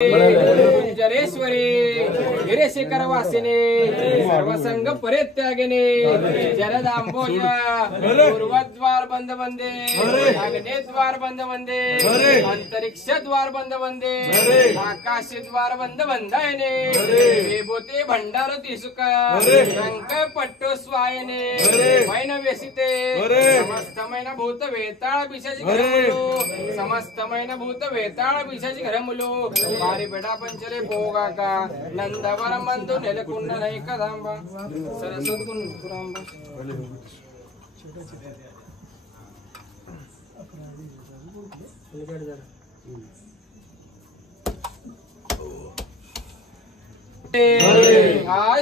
जरेश्वरी गिरेशेखर वासिने सर्वसंग परित्यागिने जलदांबोजा पूर्वद्वार बंद वंदे अग्निद्वार बंद वंदे अंतरिक्ष द्वार बंद वंदे आकाश द्वार बंद वंदायने विभूती भंडार तिसुका रंग पट्टू स्वायने वैन व्यसिते समस्तమైన भूत वेताळ पिशाची घरमुलो समस्तమైన भूत वेताळ पिशाची घरमुलो पारिपेट पंचले పోగాక నందవరం మందు నెలకొన్న నైకదాంబ సరస్వతురాంబ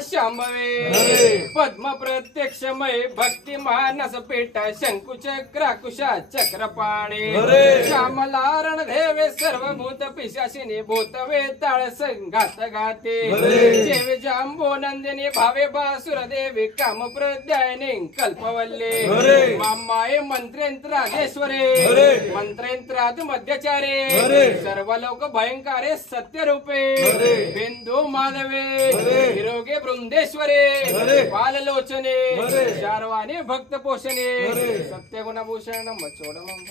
शांभवे पद्म प्रत्यक्षमय भक्ति मानस पेटा शंकुचक्र कुशा चक्रपाणे श्यामलारण देवे सर्वभूत पिशासिनी भूत वेताळ संघात घाते जेवे जांबो नंदिनी भावे बासुर देवी काम प्रद्यायने कल्पवल्ले मामाये मंत्रेंत्राधेश्वरे मंत्रेंत्राद मध्यचारे सर्व लोक भयंकारे सत्यरूपे बिंदू माधवे निरोगे बृंदेश्वरे बाललोचने शारवाने भक्त पोषणे सत्यगुणभूषण मचोडमांब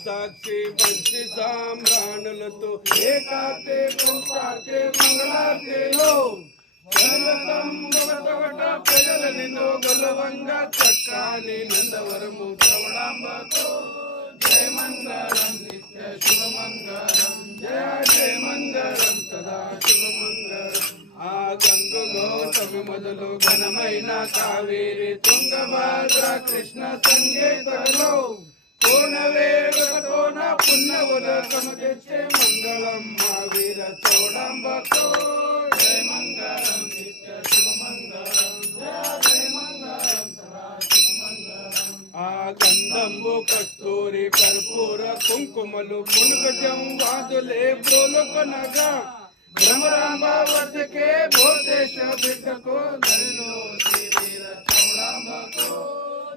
साक्षी पंची साम्राणलतो एकाते गोपाते मंगलाते लो सर्वतम भवतवट प्रजलनिनो गलवंगा चक्कानि नंदवरमु चवडांबको जय मंगलम नित्य शुभ मंगलम जय मंगलम सदा शुभ मंगलम आ गंगो गौतमी మొదలు ఘనమైన కావేరి తుంగభద్ర కృష్ణ సంగీతలో कोण पुण्यवल समतेचे मंगलम महावीर चौडांबको जय मंगलम नित्य शुभ मंगलम जय मंगलम सदा शुभ मंगलम आ गंधंबु कस्तूरी कर्पूर कुंकुमलु मुनगजं वादुले प्रोलोकनगा भ्रमरांबा वचके भूतेश बिड्डको धरिलो श्रीवीर चौडांबको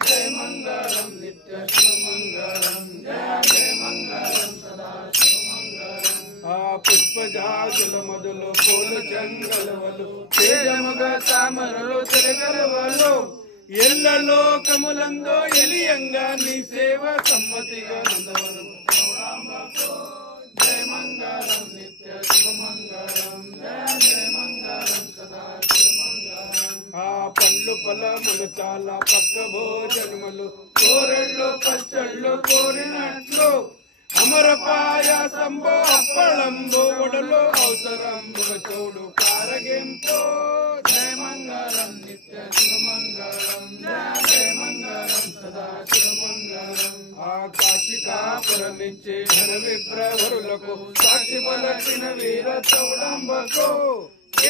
जय मंगलम नित्य शुभ मंगलम जय मंगलम सदा शुभ मंगलम आ पुष्पजागुल మొదలు పూలు చెంగలవలు తేజమగ తామరలు తిరగలవలు ఎల్లలో కములందో ఎలియంగా నీ సేవ సమ్మతిగా నందవరం చౌడాంబకో జయ మంగళం నిత్య శుభ మంగళం జయ మంగళం సదా శుభ మంగళం ఆ పళ్ళు ఫలములు చాలా పక్క భోజనములు కోరెళ్ళు పచ్చళ్ళు కోరినట్లు అమర పాయాసంబో అప్పళంబో ఒడలో అవసరంబు చౌడు కారగింపో జయ మంగళం నిత్య శుభ మంగళం జయ మంగళం సదా శుభ మంగళం ఆ కాశికాపురమిచ్చే ఘన విప్రవరులకు సాక్షి పలకిన వీర చౌడాంబకో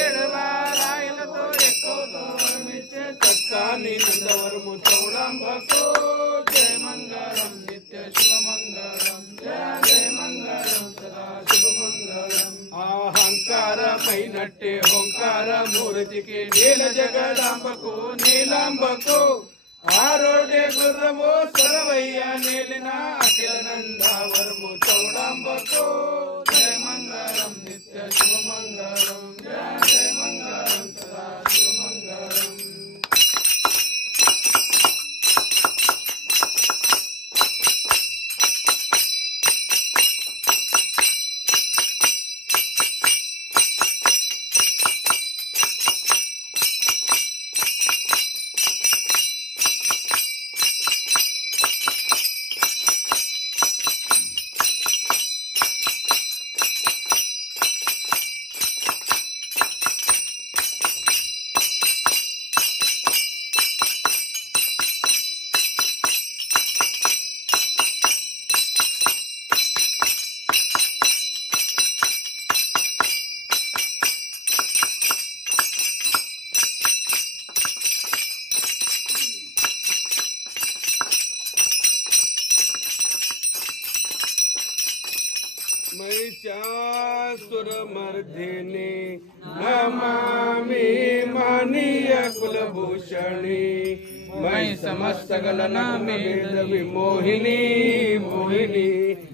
ఏడవారాయలతో ఎక్కువతో వరమిచ్చే చక్కాని నందవరము చౌడాంబకో జయ మంగళం నిత్య శుభ మంగళం జయ మంగళం సదా శుభ మంగళం అహంకారమైనట్టే ఓంకార మూర్తికి నీల జగదాంబకు నీలాంబకు ఆరోడే గుర్రము సరవయ్య నేలిన అఖిల నందావరము చౌడాంబకు జయ మంగళం నిత్య శుభ మంగళం జయ మంగళం సదా శుభ మంగళం महिषासुरमर्दिनी नमामि मानीय कुलभूषणी मयि समस्त गलन वेद विमोहिनी मोहिनी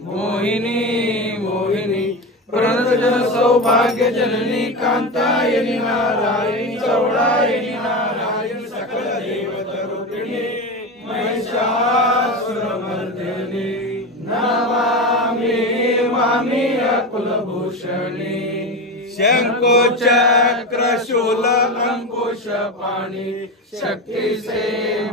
मोहिनी मोहिनी प्रणतजन सौभाग्य जननी कांतायनी नारायणी चौडायनी नारायण सकल देवतरूपिणी महिषासुरमर्दिनी नमामि मामीय कुलभूषणी शंको चक्र शूल अंकुश पाणी शक्ति से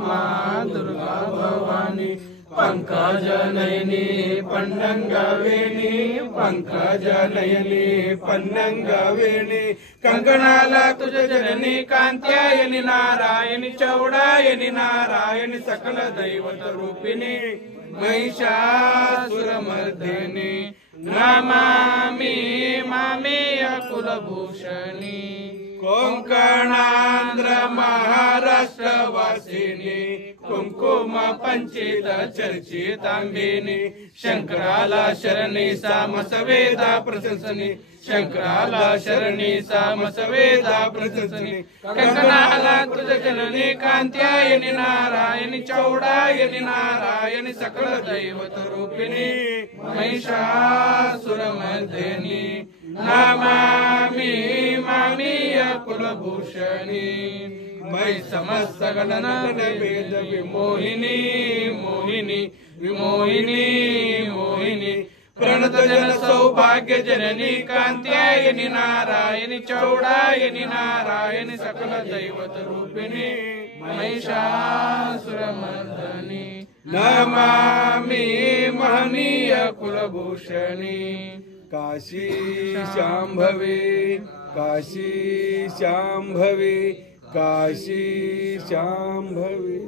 मां दुर्गा भवानी पंकज नयनी पन्नंगवेणी पंकज नयनी पन्नंगवेणी कंकणाला तुझ जननी कांत्यायनी नारायणी चौडायनी नारायणी सकल दैवत रूपिणी महिषासुरमर्दिनी नमामि मामीय कुलभूषणी कोंकणांध्र महाराष्ट्र वासिनी कुंकुम पंचित चर्चितांबिनी शंकराला शरणी सामसवेदा प्रशंसनी शंकराला शरणी सामसवेदा प्रशंसनी कंकणाला तुझ जननी कांत्यायनी नारायणी चौडायनी नारायणी सकल दैवत रूपिणी महिषासुरमर्दिनी नमामि मामीय कुलभूषणी मयि समस्त गणन वेद विमोहिनी मोहिनी विमोहिनी मोहिनी प्रणत जन सौभाग्य जननी कांत्यायनी नारायणी चौडायनी नारायणी सकल दैवत रूपिणी महिषासुरमर्दिनी नमामि महनीय कुलभूषणी काशी शांभवी काशी शांभवी काशी शांभवी।